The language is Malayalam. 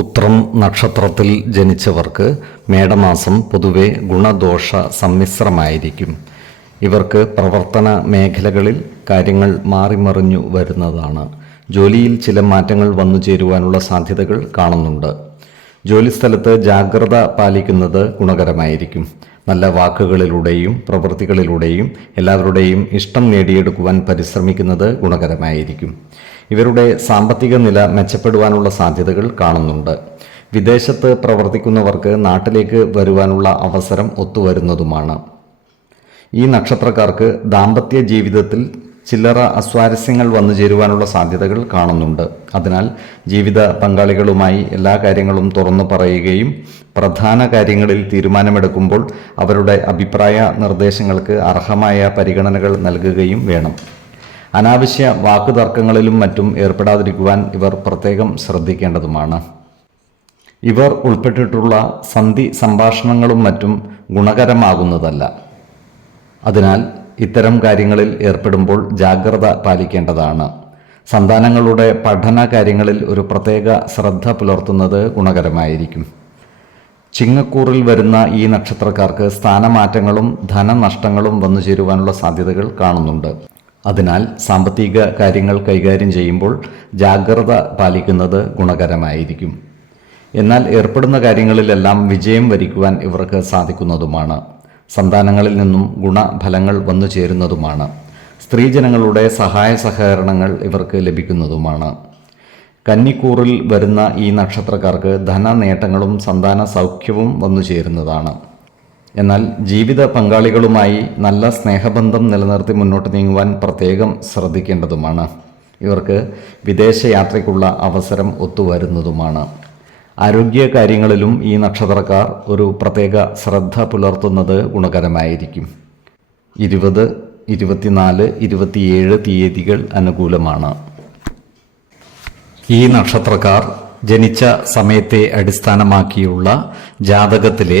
ഉത്രം നക്ഷത്രത്തിൽ ജനിച്ചവർക്ക് മേടമാസം പൊതുവെ ഗുണദോഷ സമ്മിശ്രമായിരിക്കും. ഇവർക്ക് പ്രവർത്തന മേഖലകളിൽ കാര്യങ്ങൾ മാറിമറിഞ്ഞു വരുന്നതാണ്. ജോലിയിൽ ചില മാറ്റങ്ങൾ വന്നു ചേരുവാനുള്ള സാധ്യതകൾ കാണുന്നുണ്ട്. ജോലിസ്ഥലത്ത് ജാഗ്രത പാലിക്കുന്നത് ഗുണകരമായിരിക്കും. നല്ല വാക്കുകളിലൂടെയും പ്രവൃത്തികളിലൂടെയും എല്ലാവരുടെയും ഇഷ്ടം നേടിയെടുക്കുവാൻ പരിശ്രമിക്കുന്നത് ഗുണകരമായിരിക്കും. ഇവരുടെ സാമ്പത്തിക നില മെച്ചപ്പെടുവാനുള്ള സാധ്യതകൾ കാണുന്നുണ്ട്. വിദേശത്ത് പ്രവർത്തിക്കുന്നവർക്ക് നാട്ടിലേക്ക് വരുവാനുള്ള അവസരം ഒത്തുവരുന്നതുമാണ്. ഈ നക്ഷത്രക്കാർക്ക് ദാമ്പത്യ ജീവിതത്തിൽ ചില്ലറ അസ്വാരസ്യങ്ങൾ വന്നു ചേരുവാനുള്ള സാധ്യതകൾ കാണുന്നുണ്ട്. അതിനാൽ ജീവിത പങ്കാളികളുമായി എല്ലാ കാര്യങ്ങളും തുറന്നു പറയുകയും പ്രധാന കാര്യങ്ങളിൽ തീരുമാനമെടുക്കുമ്പോൾ അവരുടെ അഭിപ്രായ നിർദ്ദേശങ്ങൾക്ക് അർഹമായ പരിഗണനകൾ നൽകുകയും വേണം. അനാവശ്യ വാക്കുതർക്കങ്ങളിലും മറ്റും ഏർപ്പെടാതിരിക്കുവാൻ ഇവർ പ്രത്യേകം ശ്രദ്ധിക്കേണ്ടതുമാണ്. ഇവർ ഉൾപ്പെട്ടിട്ടുള്ള സന്ധി സംഭാഷണങ്ങളും മറ്റും ഗുണകരമാകുന്നതല്ല. അതിനാൽ ഇത്തരം കാര്യങ്ങളിൽ ഏർപ്പെടുമ്പോൾ ജാഗ്രത പാലിക്കേണ്ടതാണ്. സന്താനങ്ങളുടെ പഠന കാര്യങ്ങളിൽ ഒരു പ്രത്യേക ശ്രദ്ധ പുലർത്തുന്നത് ഗുണകരമായിരിക്കും. ചിങ്ങക്കൂറിൽ വരുന്ന ഈ നക്ഷത്രക്കാർക്ക് സ്ഥാനമാറ്റങ്ങളും ധനനഷ്ടങ്ങളും വന്നു ചേരുവാനുള്ള സാധ്യതകൾ കാണുന്നുണ്ട്. അതിനാൽ സാമ്പത്തിക കാര്യങ്ങൾ കൈകാര്യം ചെയ്യുമ്പോൾ ജാഗ്രത പാലിക്കുന്നത് ഗുണകരമായിരിക്കും. എന്നാൽ ഏർപ്പെടുന്ന കാര്യങ്ങളിലെല്ലാം വിജയം വരിക്കുവാൻ ഇവർക്ക് സാധിക്കുന്നതുമാണ്. സന്താനങ്ങളിൽ നിന്നും ഗുണഫലങ്ങൾ വന്നു ചേരുന്നതുമാണ്. സ്ത്രീജനങ്ങളുടെ സഹായ സഹകരണങ്ങൾ ഇവർക്ക് ലഭിക്കുന്നതുമാണ്. കന്നിക്കൂറിൽ വരുന്ന ഈ നക്ഷത്രക്കാർക്ക് ധന നേട്ടങ്ങളും സന്താന സൗഖ്യവും വന്നു ചേരുന്നതാണ്. എന്നാൽ ജീവിത പങ്കാളികളുമായി നല്ല സ്നേഹബന്ധം നിലനിർത്തി മുന്നോട്ട് നീങ്ങുവാൻ പ്രത്യേകം ശ്രദ്ധിക്കേണ്ടതുമാണ്. ഇവർക്ക് വിദേശയാത്രയ്ക്കുള്ള അവസരം ഒത്തുവരുന്നതുമാണ്. ആരോഗ്യ കാര്യങ്ങളിലും ഈ നക്ഷത്രക്കാർ ഒരു പ്രത്യേക ശ്രദ്ധ പുലർത്തുന്നത് ഗുണകരമായിരിക്കും. ഇരുപത് ഇരുപത്തിനാല് ഇരുപത്തിയേഴ് തീയതികൾ അനുകൂലമാണ്. ഈ നക്ഷത്രക്കാർ ജനിച്ച സമയത്തെ അടിസ്ഥാനമാക്കിയുള്ള ജാതകത്തിലെ